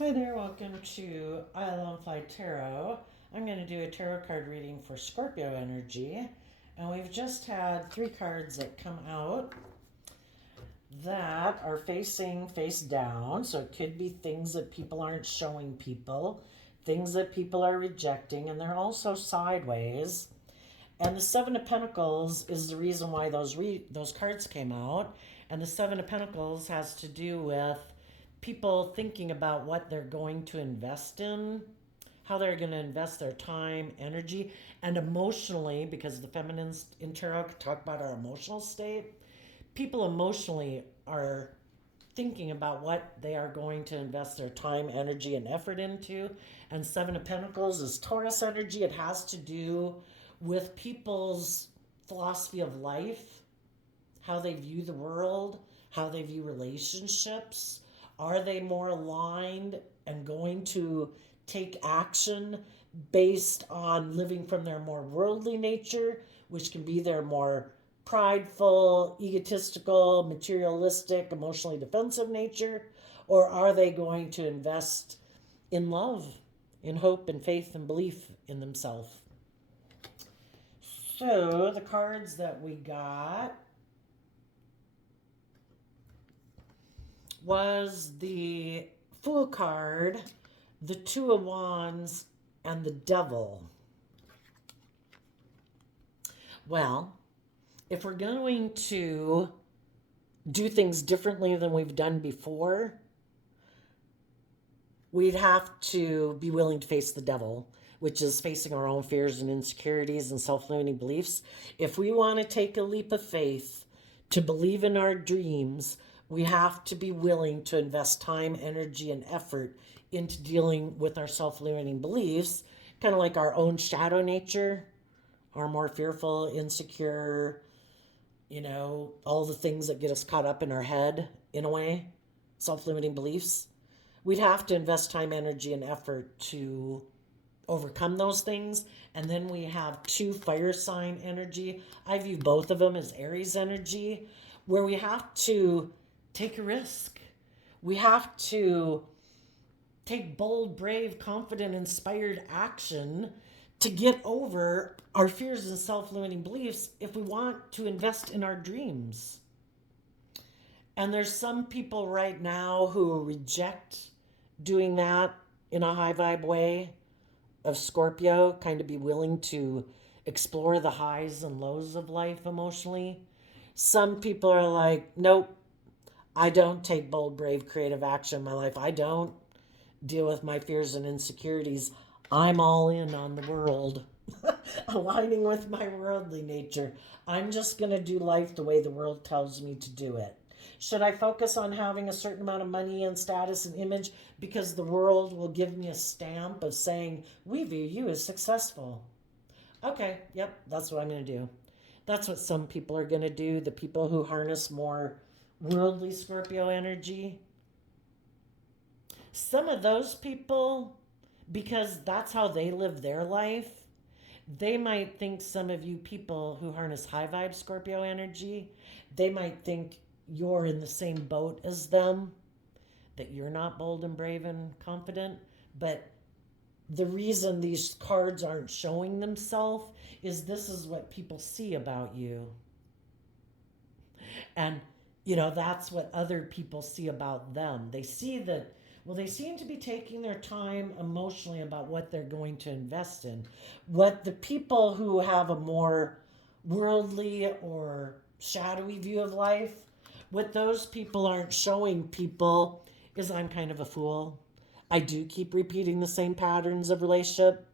Hi there, welcome to Isle Fly Tarot. I'm going to do a tarot card reading for Scorpio energy. And we've just had three cards that come out that are facing face down. So it could be things that people aren't showing people, things that people are rejecting, and they're also sideways. And the Seven of Pentacles is the reason why those cards came out. And the Seven of Pentacles has to do with people thinking about what they're going to invest in, how they're going to invest their time, energy, and emotionally, because the feminines in tarot talk about our emotional state. People emotionally are thinking about what they are going to invest their time, energy, and effort into. And Seven of Pentacles is Taurus energy. It has to do with people's philosophy of life, how they view the world, how they view relationships. Are they more aligned and going to take action based on living from their more worldly nature, which can be their more prideful, egotistical, materialistic, emotionally defensive nature? Or are they going to invest in love, in hope and faith and belief in themselves? So the cards that we got was the Fool card, the Two of Wands, and the Devil. Well, if we're going to do things differently than we've done before, we'd have to be willing to face the devil, which is facing our own fears and insecurities and self limiting beliefs. If we want to take a leap of faith to believe in our dreams, we have to be willing to invest time, energy, and effort into dealing with our self limiting beliefs, kind of like our own shadow nature, our more fearful, insecure, all the things that get us caught up in our head, in a way, self limiting beliefs. We'd have to invest time, energy, and effort to overcome those things. And then we have two fire sign energy. I view both of them as Aries energy, where we have to take a risk. We have to take bold, brave, confident, inspired action to get over our fears and self limiting beliefs if we want to invest in our dreams. And there's some people right now who reject doing that in a high vibe way of Scorpio, kind of be willing to explore the highs and lows of life emotionally. Some people are like, nope, I don't take bold, brave, creative action in my life. I don't deal with my fears and insecurities. I'm all in on the world, aligning with my worldly nature. I'm just going to do life the way the world tells me to do it. Should I focus on having a certain amount of money and status and image because the world will give me a stamp of saying, we view you as successful? Okay, yep, that's what I'm going to do. That's what some people are going to do. The people who harness more worldly Scorpio energy. Some of those people, because that's how they live their life, they might think some of you people who harness high vibe Scorpio energy, they might think you're in the same boat as them, that you're not bold and brave and confident. But the reason these cards aren't showing themselves is this is what people see about you. And, that's what other people see about them. They see that, well, they seem to be taking their time emotionally about what they're going to invest in. What the people who have a more worldly or shadowy view of life, what those people aren't showing people is I'm kind of a fool. I do keep repeating the same patterns of relationship.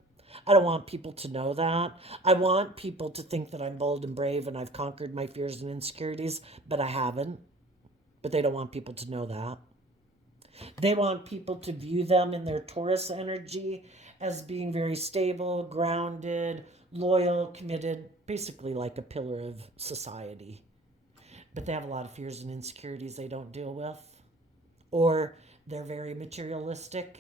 I don't want people to know that. I want people to think that I'm bold and brave and I've conquered my fears and insecurities, but I haven't. But they don't want people to know that. They want people to view them in their Taurus energy as being very stable, grounded, loyal, committed, basically like a pillar of society. But they have a lot of fears and insecurities they don't deal with. Or they're very materialistic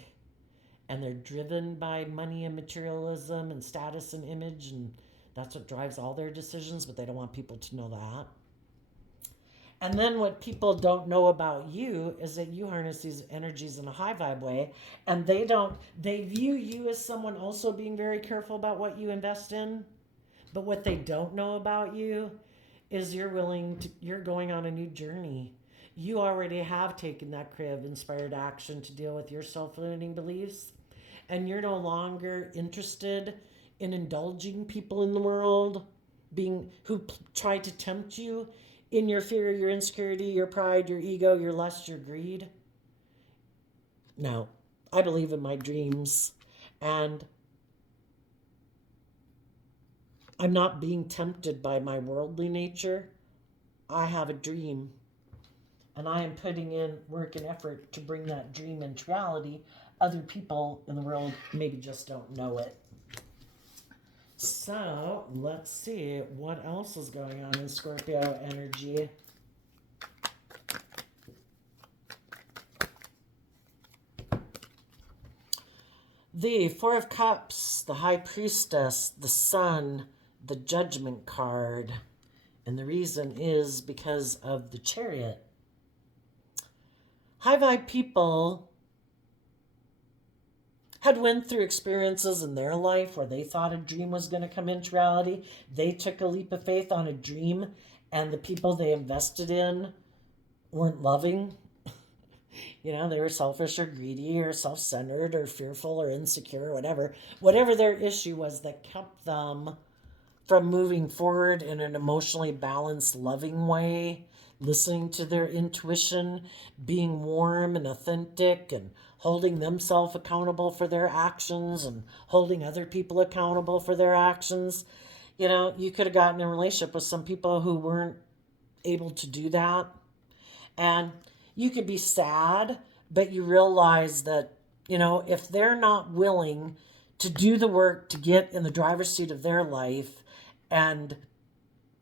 and they're driven by money and materialism and status and image, and that's what drives all their decisions, but they don't want people to know that. And then what people don't know about you is that you harness these energies in a high vibe way, and they view you as someone also being very careful about what you invest in. But what they don't know about you is you're going on a new journey. You already have taken that creative inspired action to deal with your self-limiting beliefs, and you're no longer interested in indulging people in the world being who try to tempt you in your fear, your insecurity, your pride, your ego, your lust, your greed. No, I believe in my dreams, and I'm not being tempted by my worldly nature. I have a dream, and I am putting in work and effort to bring that dream into reality. Other people in the world maybe just don't know it. So let's see what else is going on in Scorpio energy. The Four of Cups, the High Priestess, the Sun, the Judgment card. And the reason is because of the Chariot. High vibe people had went through experiences in their life where they thought a dream was going to come into reality. They took a leap of faith on a dream, and the people they invested in weren't loving. You know, they were selfish or greedy or self-centered or fearful or insecure or whatever their issue was that kept them from moving forward in an emotionally balanced, loving way, listening to their intuition, being warm and authentic, and holding themselves accountable for their actions and holding other people accountable for their actions. You know, you could have gotten in a relationship with some people who weren't able to do that. And you could be sad, but you realize that, you know, if they're not willing to do the work to get in the driver's seat of their life and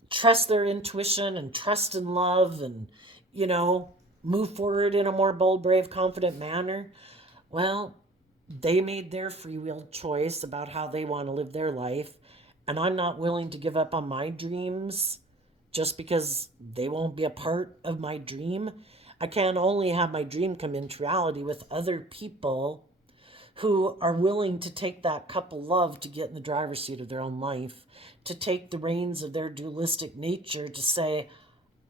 trust their intuition and trust in love and, you know, move forward in a more bold, brave, confident manner, well, they made their free will choice about how they want to live their life. And I'm not willing to give up on my dreams just because they won't be a part of my dream. I can only have my dream come into reality with other people who are willing to take that cup of love to get in the driver's seat of their own life, to take the reins of their dualistic nature to say,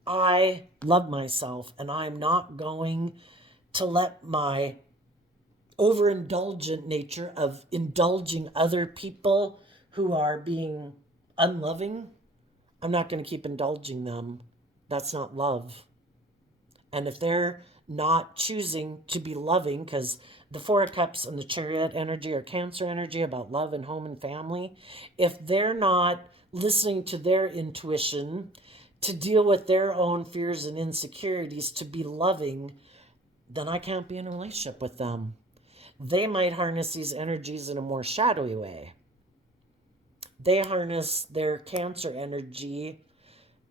I love myself and I'm not going to let my overindulgent nature of indulging other people who are being unloving, I'm not going to keep indulging them. That's not love. And if they're not choosing to be loving, because the Four of Cups and the Chariot energy are Cancer energy about love and home and family, if they're not listening to their intuition to deal with their own fears and insecurities to be loving, then I can't be in a relationship with them. They might harness these energies in a more shadowy way. They harness their Cancer energy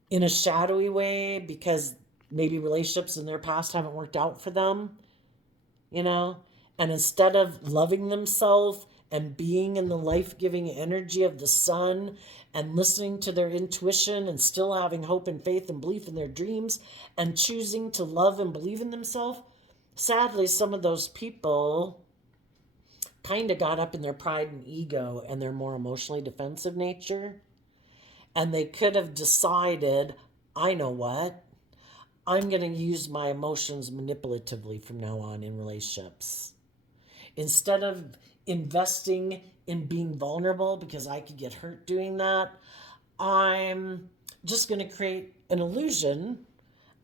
in a shadowy way because maybe relationships in their past haven't worked out for them, you know? And instead of loving themselves and being in the life-giving energy of the sun and listening to their intuition and still having hope and faith and belief in their dreams and choosing to love and believe in themselves, sadly, some of those people kind of got up in their pride and ego and their more emotionally defensive nature. And they could have decided, I know what, I'm going to use my emotions manipulatively from now on in relationships. Instead of investing in being vulnerable because I could get hurt doing that, I'm just going to create an illusion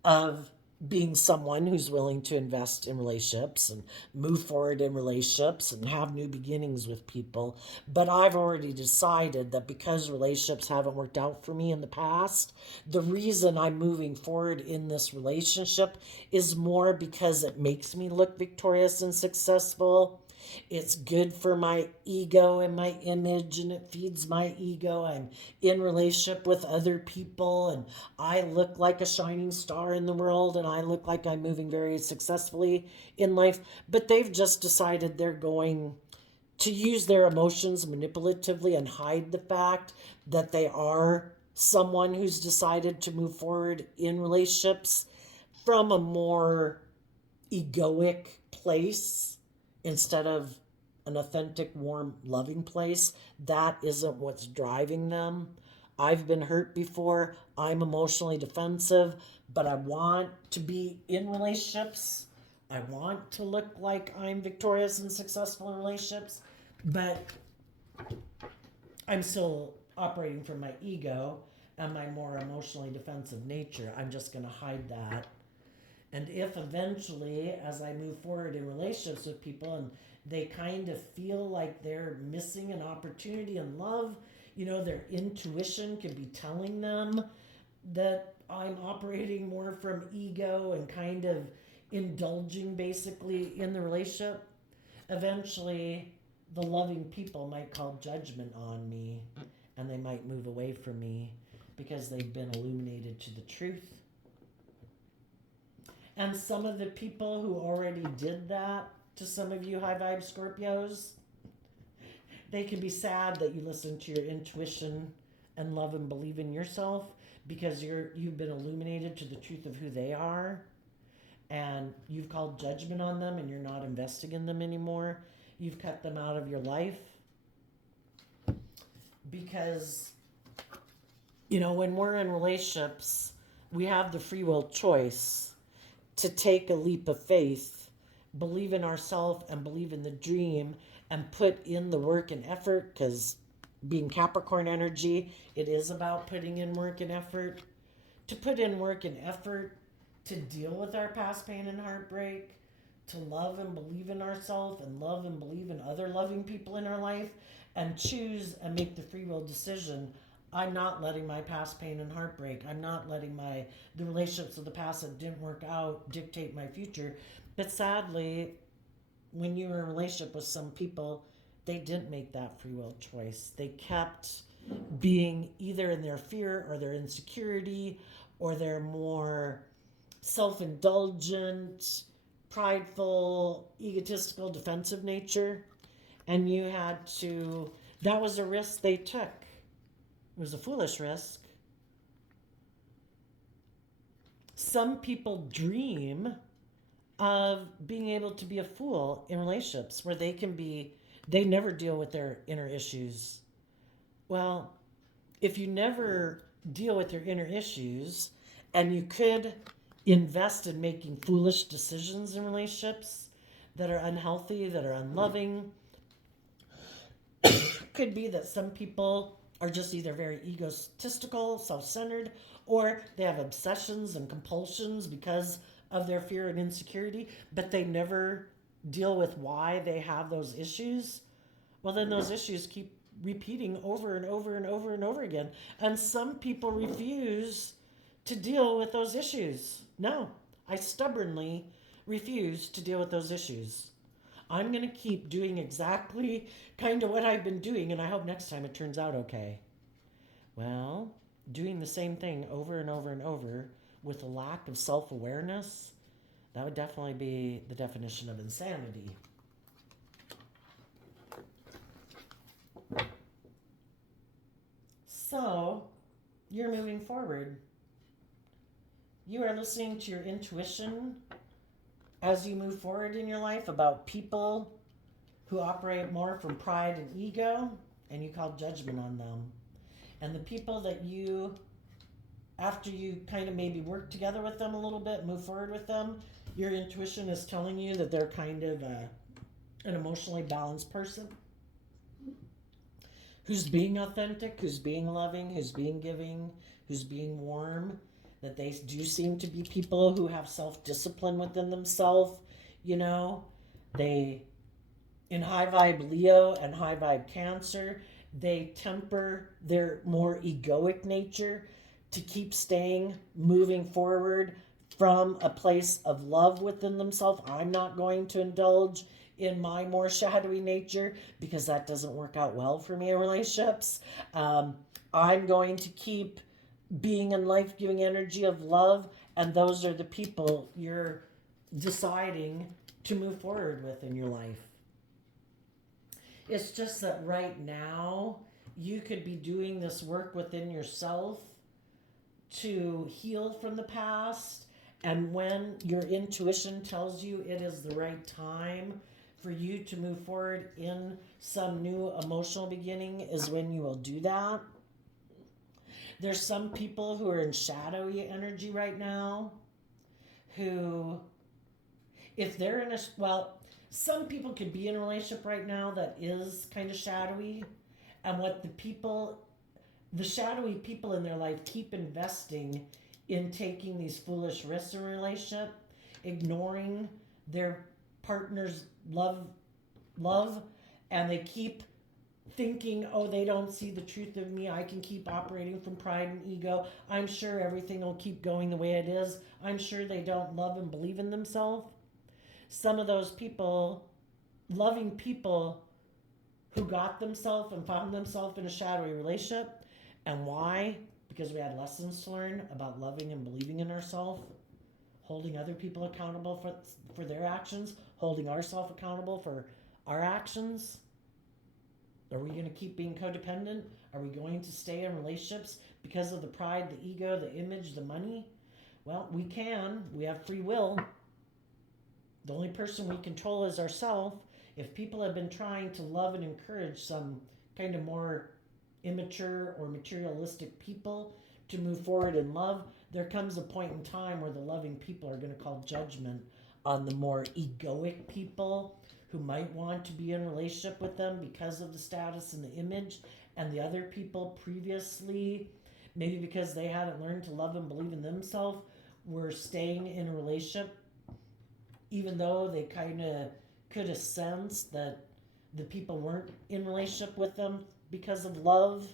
of being someone who's willing to invest in relationships and move forward in relationships and have new beginnings with people. But I've already decided that because relationships haven't worked out for me in the past, the reason I'm moving forward in this relationship is more because it makes me look victorious and successful. It's good for my ego and my image, and it feeds my ego. I'm in relationship with other people, and I look like a shining star in the world, and I look like I'm moving very successfully in life. But they've just decided they're going to use their emotions manipulatively and hide the fact that they are someone who's decided to move forward in relationships from a more egoic place instead of an authentic, warm, loving place. That isn't what's driving them. I've been hurt before. I'm emotionally defensive, but I want to be in relationships. I want to look like I'm victorious and successful in relationships, but I'm still operating from my ego and my more emotionally defensive nature. I'm just going to hide that. And if eventually, as I move forward in relationships with people and they kind of feel like they're missing an opportunity in love, their intuition could be telling them that I'm operating more from ego and kind of indulging basically in the relationship. Eventually, the loving people might call judgment on me and they might move away from me because they've been illuminated to the truth. And some of the people who already did that to some of you high vibe Scorpios, they can be sad that you listen to your intuition and love and believe in yourself because you've been illuminated to the truth of who they are, and you've called judgment on them and you're not investing in them anymore. You've cut them out of your life because when we're in relationships, we have the free will choice to take a leap of faith, believe in ourselves and believe in the dream, and put in the work and effort, because being Capricorn energy, it is about putting in work and effort, to put in work and effort to deal with our past pain and heartbreak, to love and believe in ourselves and love and believe in other loving people in our life, and choose and make the free will decision. I'm not letting my past pain and heartbreak, I'm not letting the relationships of the past that didn't work out dictate my future. But sadly, when you're in a relationship with some people, they didn't make that free will choice. They kept being either in their fear or their insecurity or their more self-indulgent, prideful, egotistical, defensive nature. And you had to, that was a risk they took. It was a foolish risk. Some people dream of being able to be a fool in relationships where they never deal with their inner issues. Well, if you never deal with your inner issues and you could invest in making foolish decisions in relationships that are unhealthy, that are unloving, could be that some people are just either very egotistical, self-centered, or they have obsessions and compulsions because of their fear and insecurity, but they never deal with why they have those issues. Well, then those issues keep repeating over and over and over and over again. And some people refuse to deal with those issues. No, I stubbornly refuse to deal with those issues. I'm going to keep doing exactly kind of what I've been doing, and I hope next time it turns out okay. Well, doing the same thing over and over and over with a lack of self-awareness, that would definitely be the definition of insanity. So, you're moving forward. You are listening to your intuition as you move forward in your life about people who operate more from pride and ego, and you call judgment on them. And the people that you, after you kind of maybe work together with them a little bit, move forward with them, your intuition is telling you that they're kind of an emotionally balanced person who's being authentic, who's being loving, who's being giving, who's being warm, that they do seem to be people who have self-discipline within themselves. They, in high vibe Leo and high vibe Cancer, they temper their more egoic nature to keep moving forward from a place of love within themselves. I'm not going to indulge in my more shadowy nature because that doesn't work out well for me in relationships. I'm going to keep being in life-giving energy of love, and those are the people you're deciding to move forward with in your life. It's just that right now you could be doing this work within yourself to heal from the past. And when your intuition tells you it is the right time for you to move forward in some new emotional beginning, is when you will do that. There's some people who are in shadowy energy right now who, if they're in a, well, some people could be in a relationship right now that is kind of shadowy. And what the shadowy people in their life keep investing in taking these foolish risks in a relationship, ignoring their partner's love, and they keep thinking, oh, they don't see the truth of me. I can keep operating from pride and ego. I'm sure everything will keep going the way it is. I'm sure they don't love and believe in themselves. Some of those people, loving people who got themselves and found themselves in a shadowy relationship. And why? Because we had lessons to learn about loving and believing in ourselves, holding other people accountable for their actions, holding ourselves accountable for our actions. Are we going to keep being codependent? Are we going to stay in relationships because of the pride, the ego, the image, the money? Well, we can. We have free will. The only person we control is ourselves. If people have been trying to love and encourage some kind of more immature or materialistic people to move forward in love, there comes a point in time where the loving people are going to call judgment on the more egoic people who might want to be in a relationship with them because of the status and the image, and the other people previously, maybe because they hadn't learned to love and believe in themselves, were staying in a relationship even though they kind of could have sensed that the people weren't in relationship with them because of love,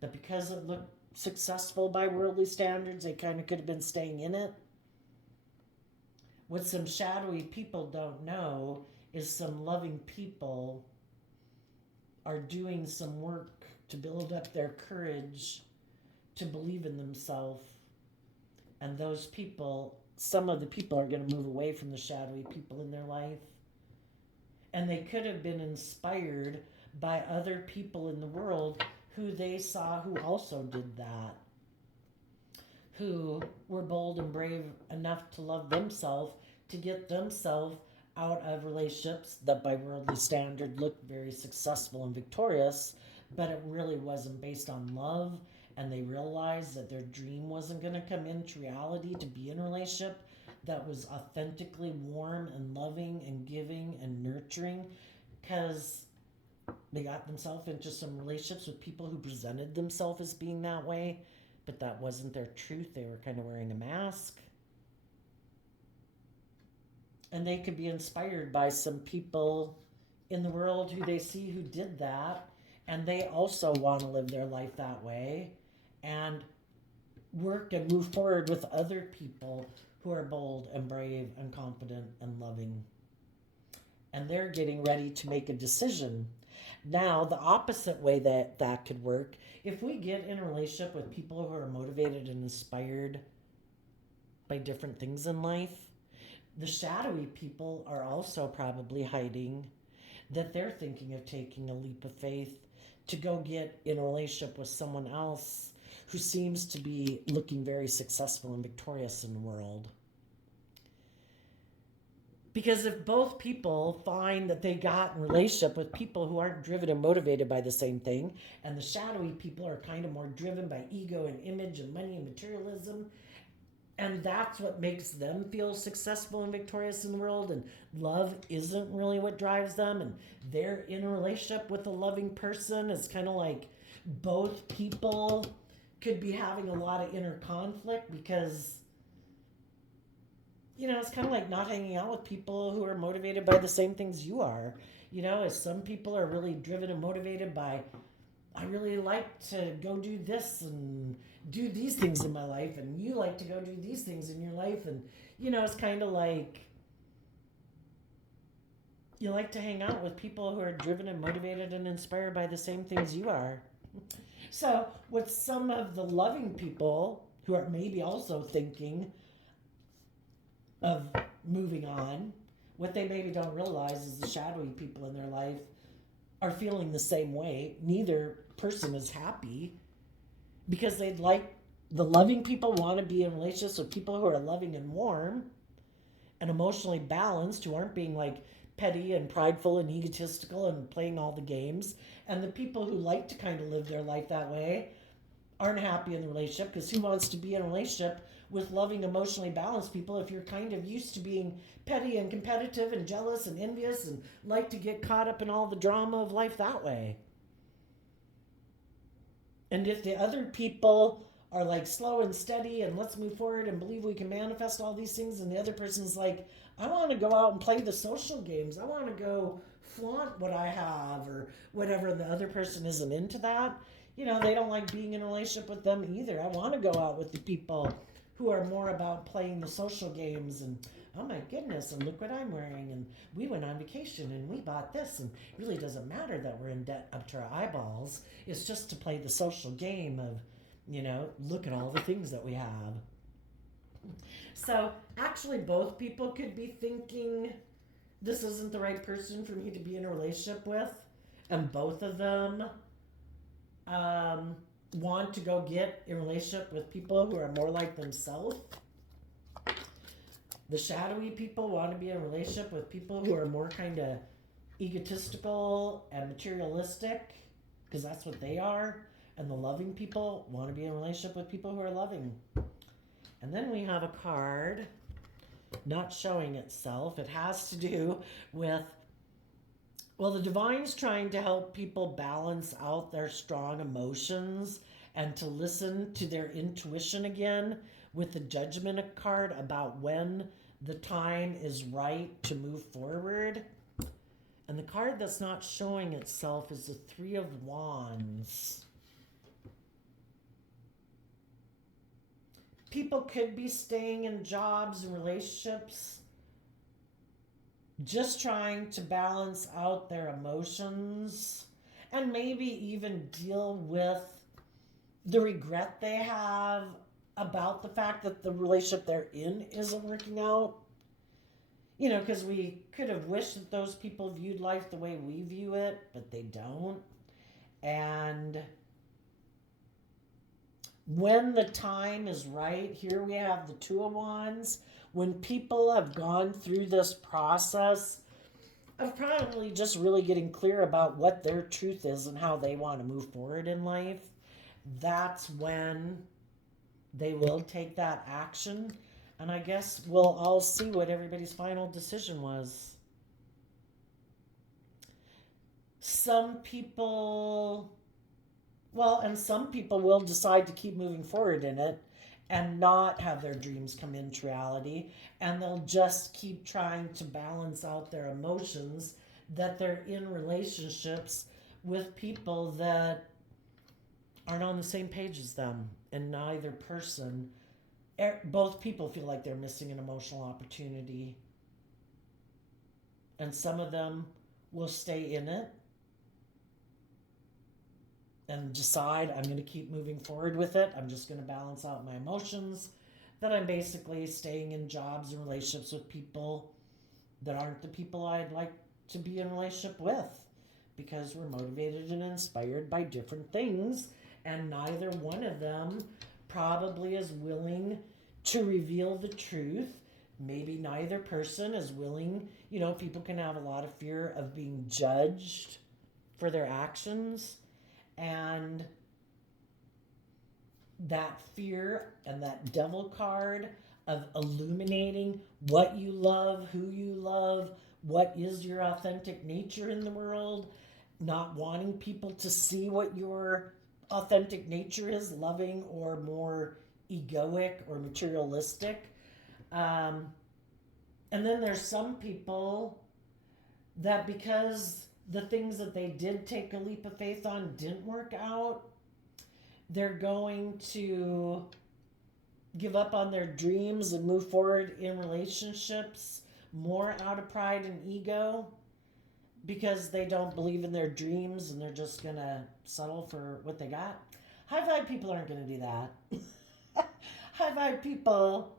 but because it looked successful by worldly standards, they kind of could have been staying in it. What some shadowy people don't know is some loving people are doing some work to build up their courage to believe in themselves. And those people, some of the people are going to move away from the shadowy people in their life. And they could have been inspired by other people in the world who they saw who also did that, who were bold and brave enough to love themselves, to get themselves out of relationships that by worldly standard looked very successful and victorious, but it really wasn't based on love. And they realized that their dream wasn't going to come into reality to be in a relationship that was authentically warm and loving and giving and nurturing, because they got themselves into some relationships with people who presented themselves as being that way, but that wasn't their truth. They were kind of wearing a mask. And they could be inspired by some people in the world who they see who did that, and they also want to live their life that way and work and move forward with other people who are bold and brave and confident and loving. And they're getting ready to make a decision. Now, the opposite way that could work, if we get in a relationship with people who are motivated and inspired by different things in life, the shadowy people are also probably hiding that they're thinking of taking a leap of faith to go get in a relationship with someone else who seems to be looking very successful and victorious in the world. Because if both people find that they got in a relationship with people who aren't driven and motivated by the same thing, and the shadowy people are kind of more driven by ego and image and money and materialism, and that's what makes them feel successful and victorious in the world, and love isn't really what drives them, and they're in a relationship with a loving person, it's kind of like both people could be having a lot of inner conflict, because it's kind of like not hanging out with people who are motivated by the same things you are. As some people are really driven and motivated by, I really like to go do this and do these things in my life, and you like to go do these things in your life, and it's kind of like you like to hang out with people who are driven and motivated and inspired by the same things you are. So with some of the loving people who are maybe also thinking of moving on, what they maybe don't realize is the shadowy people in their life are feeling the same way. Neither person is happy because they'd like the loving people want to be in relationships with people who are loving and warm and emotionally balanced, who aren't being like petty and prideful and egotistical and playing all the games. And the people who like to kind of live their life that way aren't happy in the relationship, because who wants to be in a relationship with loving, emotionally balanced people if you're kind of used to being petty and competitive and jealous and envious and like to get caught up in all the drama of life that way? And if the other people are like slow and steady and let's move forward and believe we can manifest all these things, and the other person's like, I want to go out and play the social games, I want to go flaunt what I have or whatever, the other person isn't into that. They don't like being in a relationship with them either. I want to go out with the people who are more about playing the social games and, oh my goodness, and look what I'm wearing, and we went on vacation and we bought this, and it really doesn't matter that we're in debt up to our eyeballs. It's just to play the social game of, look at all the things that we have. So actually, both people could be thinking, this isn't the right person for me to be in a relationship with, and both of them want to go get in a relationship with people who are more like themselves. The shadowy people want to be in a relationship with people who are more kind of egotistical and materialistic, because that's what they are. And the loving people want to be in a relationship with people who are loving. And then we have a card not showing itself. It has to do with, well, the divine's trying to help people balance out their strong emotions and to listen to their intuition again, with the Judgment card about when the time is right to move forward. And the card that's not showing itself is the Three of Wands. People could be staying in jobs and relationships, just trying to balance out their emotions and maybe even deal with the regret they have about the fact that the relationship they're in isn't working out. Because we could have wished that those people viewed life the way we view it, but they don't. And when the time is right, here we have the Two of Wands. When people have gone through this process of probably just really getting clear about what their truth is and how they want to move forward in life, that's when they will take that action. And I guess we'll all see what everybody's final decision was. Some people will decide to keep moving forward in it and not have their dreams come into reality, and they'll just keep trying to balance out their emotions that they're in relationships with people that aren't on the same page as them, and neither person, both people feel like they're missing an emotional opportunity. And some of them will stay in it and decide, I'm going to keep moving forward with it. I'm just going to balance out my emotions. That I'm basically staying in jobs and relationships with people that aren't the people I'd like to be in a relationship with, because we're motivated and inspired by different things, and neither one of them probably is willing to reveal the truth. Maybe neither person is willing. People can have a lot of fear of being judged for their actions, and that fear and that Devil card of illuminating what you love, who you love, what is your authentic nature in the world, not wanting people to see what your authentic nature is, loving or more egoic or materialistic. And then there's some people that, because the things that they did take a leap of faith on didn't work out, they're going to give up on their dreams and move forward in relationships more out of pride and ego, because they don't believe in their dreams and they're just going to settle for what they got. High five people aren't going to do that. High five people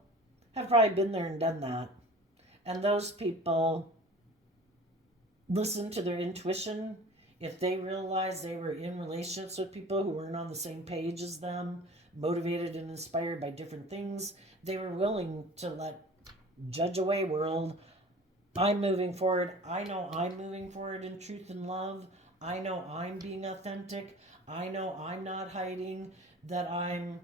have probably been there and done that. And those people listen to their intuition if they realized they were in relationships with people who weren't on the same page as them, motivated and inspired by different things, they were willing to let judge away world. I'm moving forward. I know I'm moving forward in truth and love. I know I'm being authentic. I know I'm not hiding that I'm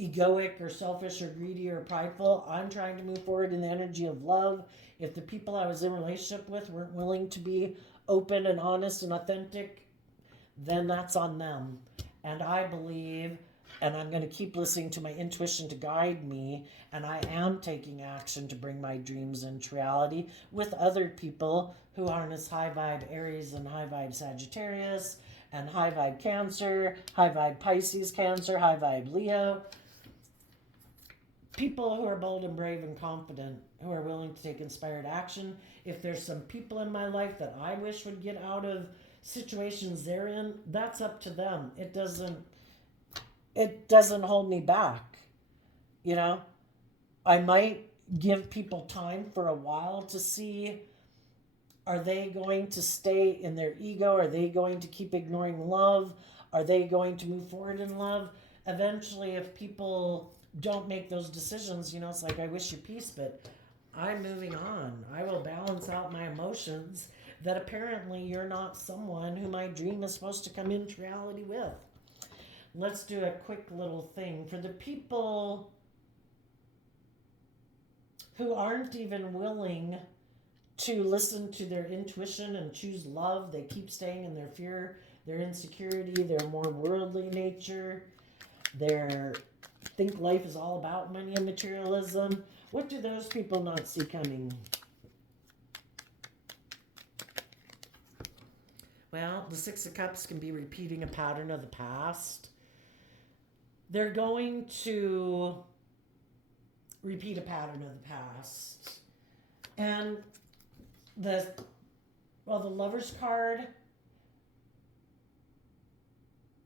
egoic or selfish or greedy or prideful. I'm trying to move forward in the energy of love. If the people I was in relationship with weren't willing to be open and honest and authentic, then that's on them. And I believe, and I'm going to keep listening to my intuition to guide me, and I am taking action to bring my dreams into reality with other people who harness high vibe Aries and high vibe Sagittarius and high vibe Cancer, high vibe Pisces Cancer, high vibe Leo. People who are bold and brave and confident, who are willing to take inspired action. If there's some people in my life that I wish would get out of situations they're in, that's up to them. It doesn't hold me back. You know, I might give people time for a while to see, are they going to stay in their ego? Are they going to keep ignoring love? Are they going to move forward in love? Eventually, if people don't make those decisions, it's like, I wish you peace, but I'm moving on. I will balance out my emotions that apparently you're not someone who my dream is supposed to come into reality with. Let's do a quick little thing. For the people who aren't even willing to listen to their intuition and choose love, they keep staying in their fear, their insecurity, their more worldly nature, their think life is all about money and materialism. What do those people not see coming? Well, the Six of Cups can be repeating a pattern of the past. They're going to repeat a pattern of the past. And the Lover's card,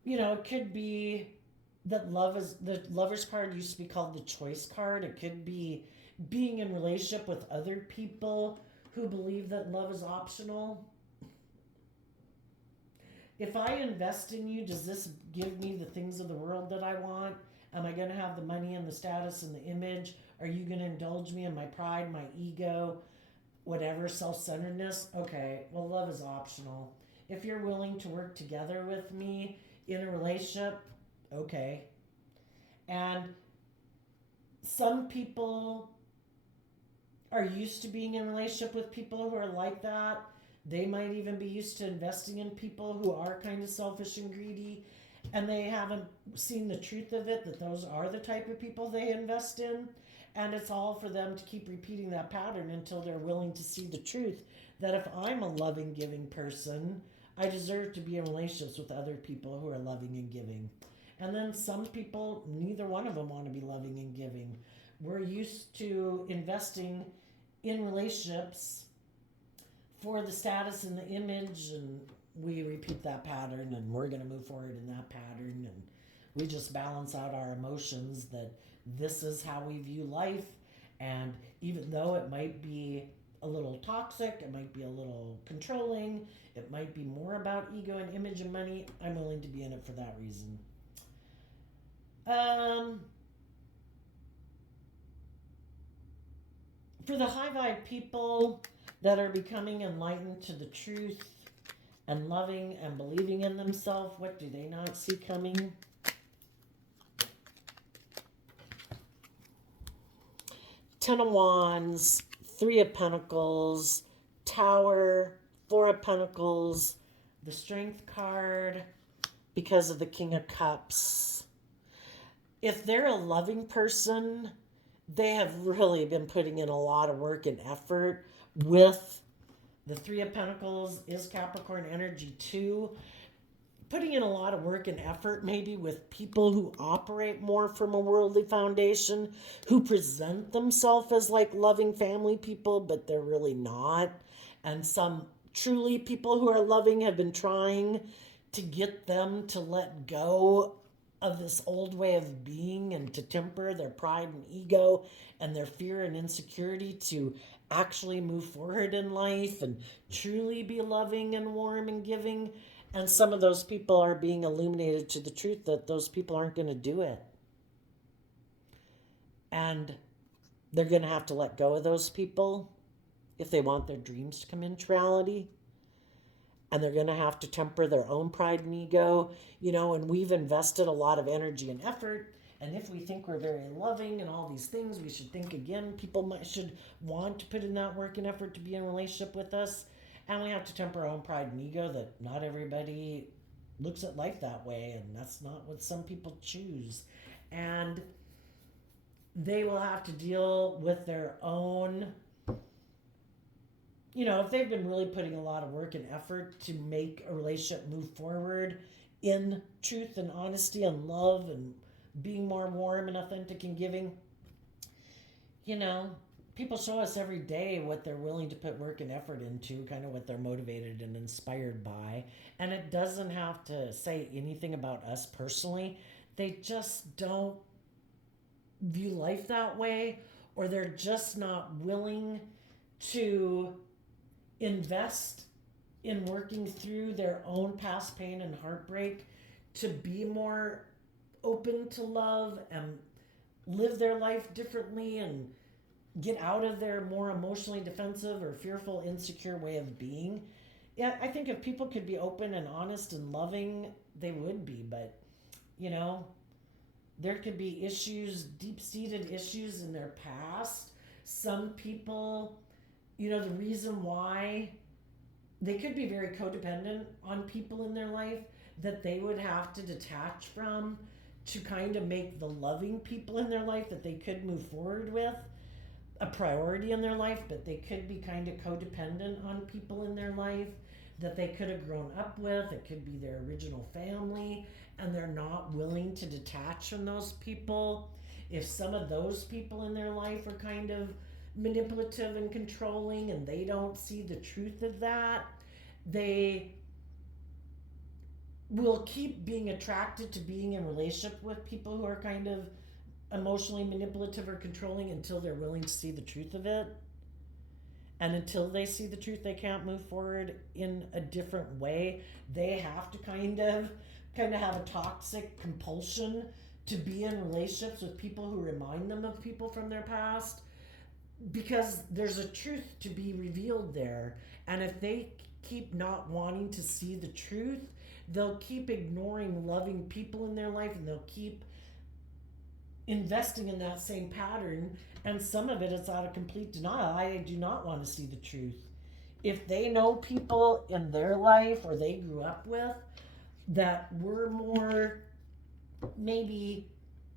it could be that the Lover's card used to be called the Choice card. It could be being in relationship with other people who believe that love is optional. If I invest in you, does this give me the things of the world that I want? Am I going to have the money and the status and the image? Are you going to indulge me in my pride, my ego, whatever, self-centeredness? Okay, well, love is optional. If you're willing to work together with me in a relationship, okay. And some people are used to being in a relationship with people who are like that. They might even be used to investing in people who are kind of selfish and greedy, and they haven't seen the truth of it, that those are the type of people they invest in. And it's all for them to keep repeating that pattern until they're willing to see the truth, that if I'm a loving, giving person, I deserve to be in relationships with other people who are loving and giving. And then some people, neither one of them want to be loving and giving. We're used to investing in relationships for the status and the image, and we repeat that pattern, and we're going to move forward in that pattern, and we just balance out our emotions that this is how we view life. And even though it might be a little toxic, it might be a little controlling, it might be more about ego and image and money, I'm willing to be in it for that reason. For the high vibe people that are becoming enlightened to the truth and loving and believing in themselves, what do they not see coming? Ten of Wands, Three of Pentacles, Tower, Four of Pentacles, the Strength card, because of the King of Cups. If they're a loving person, they have really been putting in a lot of work and effort with the Three of Pentacles is Capricorn energy too. Putting in a lot of work and effort maybe with people who operate more from a worldly foundation, who present themselves as like loving family people, but they're really not. And some truly people who are loving have been trying to get them to let go of this old way of being and to temper their pride and ego and their fear and insecurity to actually move forward in life and truly be loving and warm and giving. And some of those people are being illuminated to the truth that those people aren't going to do it. And they're going to have to let go of those people if they want their dreams to come into reality. And they're going to have to temper their own pride and ego, and we've invested a lot of energy and effort. And if we think we're very loving and all these things, we should think again. People should want to put in that work and effort to be in a relationship with us. And we have to temper our own pride and ego that not everybody looks at life that way. And that's not what some people choose. And they will have to deal with their own, if they've been really putting a lot of work and effort to make a relationship move forward in truth and honesty and love and being more warm and authentic and giving, people show us every day what they're willing to put work and effort into, kind of what they're motivated and inspired by. And it doesn't have to say anything about us personally. They just don't view life that way, or they're just not willing to invest in working through their own past pain and heartbreak to be more open to love and live their life differently and get out of their more emotionally defensive or fearful, insecure way of being. Yeah, I think if people could be open and honest and loving, they would be. But, there could be issues, deep-seated issues in their past. Some people, the reason why they could be very codependent on people in their life that they would have to detach from to kind of make the loving people in their life that they could move forward with a priority in their life, but they could be kind of codependent on people in their life that they could have grown up with. It could be their original family, and they're not willing to detach from those people. If some of those people in their life are kind of manipulative and controlling and they don't see the truth of that, they will keep being attracted to being in relationship with people who are kind of emotionally manipulative or controlling until they're willing to see the truth of it. And until they see the truth, they can't move forward in a different way. They have to kind of have a toxic compulsion to be in relationships with people who remind them of people from their past, because there's a truth to be revealed there. And if they keep not wanting to see the truth, they'll keep ignoring loving people in their life, and they'll keep investing in that same pattern. And some of it is out of complete denial. I do not want to see the truth. If they know people in their life or they grew up with that were more maybe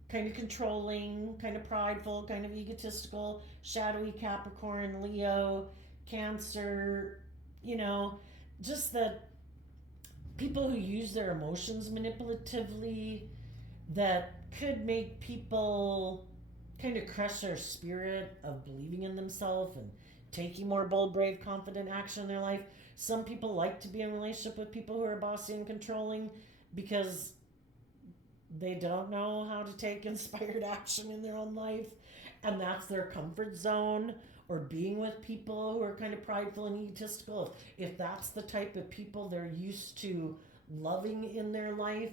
kind of controlling, kind of prideful, kind of egotistical, shadowy Capricorn, Leo, Cancer, just that people who use their emotions manipulatively, that could make people kind of crush their spirit of believing in themselves and taking more bold, brave, confident action in their life. Some people like to be in a relationship with people who are bossy and controlling because they don't know how to take inspired action in their own life, and that's their comfort zone. Or being with people who are kind of prideful and egotistical, if that's the type of people they're used to loving in their life,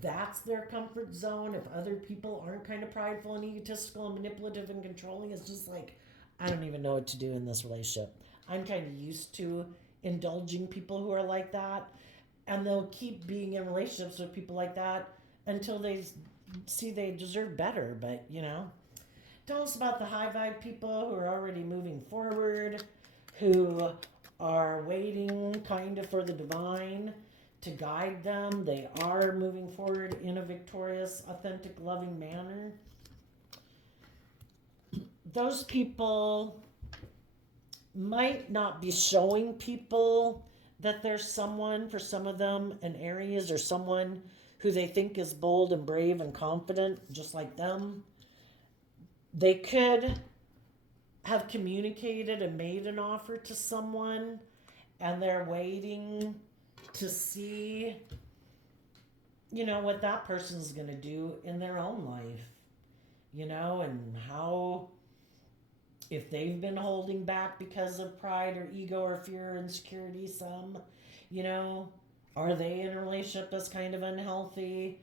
that's their comfort zone. If other people aren't kind of prideful and egotistical and manipulative and controlling, it's just like, I don't even know what to do in this relationship. I'm kind of used to indulging people who are like that, and they'll keep being in relationships with people like that until they see they deserve better. But tell us about the high vibe people who are already moving forward, who are waiting kind of for the divine to guide them. They are moving forward in a victorious, authentic, loving manner. Those people might not be showing people that there's someone, for some of them, in areas, or someone who they think is bold and brave and confident, just like them. They could have communicated and made an offer to someone, and they're waiting to see, what that person's going to do in their own life, and how, if they've been holding back because of pride or ego or fear or insecurity, you know, are they in a relationship that's kind of unhealthy?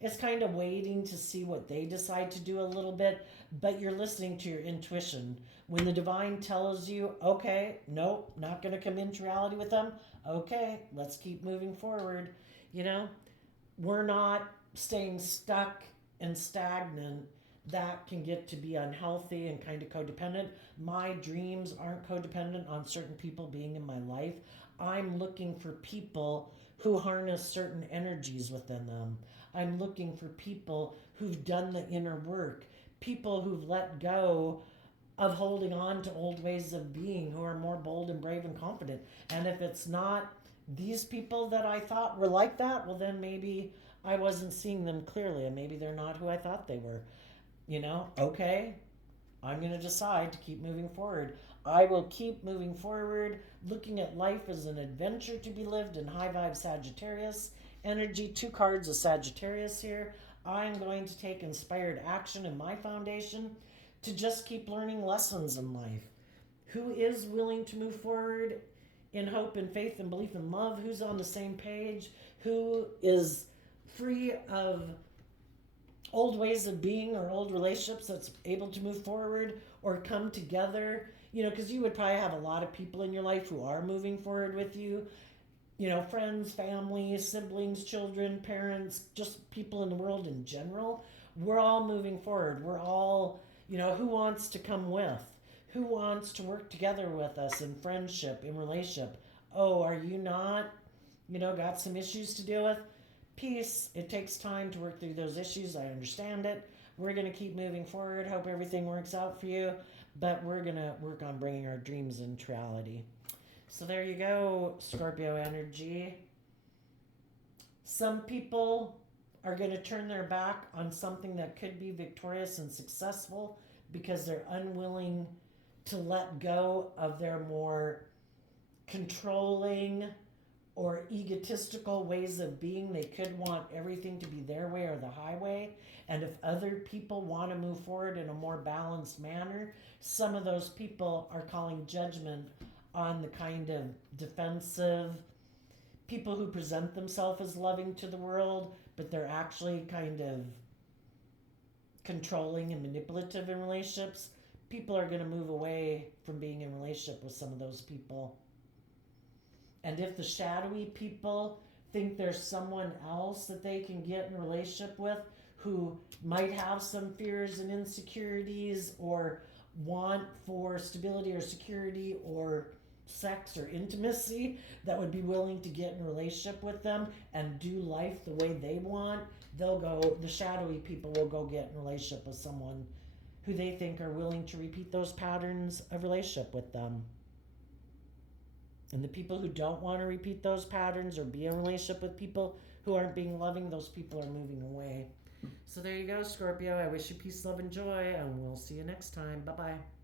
It's kind of waiting to see what they decide to do a little bit, but you're listening to your intuition. When the divine tells you, okay, nope, not going to come into reality with them, okay, let's keep moving forward. You know, we're not staying stuck and stagnant. That can get to be unhealthy and kind of codependent. My dreams aren't codependent on certain people being in my life. I'm looking for people who harness certain energies within them. I'm looking for people who've done the inner work, people who've let go of holding on to old ways of being, who are more bold and brave and confident. And if it's not these people that I thought were like that, well, then maybe I wasn't seeing them clearly, and maybe they're not who I thought they were. Okay, I'm going to decide to keep moving forward. I will keep moving forward, looking at life as an adventure to be lived in high vibe Sagittarius energy. 2 cards of Sagittarius here. I'm going to take inspired action in my foundation to just keep learning lessons in life. Who is willing to move forward in hope and faith and belief and love? Who's on the same page? Who is free of old ways of being or old relationships, that's able to move forward or come together? Because you would probably have a lot of people in your life who are moving forward with you. Friends, family, siblings, children, parents, just people in the world in general. We're all moving forward. We're all, who wants to come with? Who wants to work together with us in friendship, in relationship? Oh, are you not, got some issues to deal with? Peace. It takes time to work through those issues. I understand it. We're going to keep moving forward. Hope everything works out for you. But we're going to work on bringing our dreams into reality. So there you go, Scorpio energy. Some people are going to turn their back on something that could be victorious and successful because they're unwilling to let go of their more controlling or egotistical ways of being. They could want everything to be their way or the highway. And if other people want to move forward in a more balanced manner, some of those people are calling judgment on the kind of defensive people who present themselves as loving to the world, but they're actually kind of controlling and manipulative in relationships. People are going to move away from being in a relationship with some of those people. And if the shadowy people think there's someone else that they can get in a relationship with who might have some fears and insecurities or want for stability or security or sex or intimacy, that would be willing to get in a relationship with them and do life the way they want, the shadowy people will go get in a relationship with someone who they think are willing to repeat those patterns of relationship with them. And the people who don't want to repeat those patterns or be in a relationship with people who aren't being loving, those people are moving away. So there you go, Scorpio. I wish you peace, love, and joy, and we'll see you next time. Bye-bye.